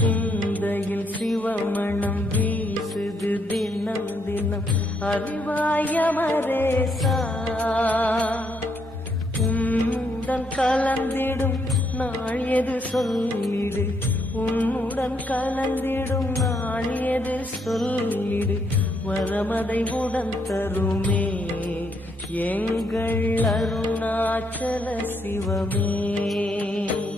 சிந்தையில் சிவமணம் வீசுது தினம் தினம் அறிவாயமரேசா உன்னுடன் கலந்திடும் நாள் எது சொல்லிடு உன்னுடன் கலந்திடும் நாள் எது சொல்லிடு வரமதை உடன் தருமே எங்கள் அருணாச்சல சிவமே.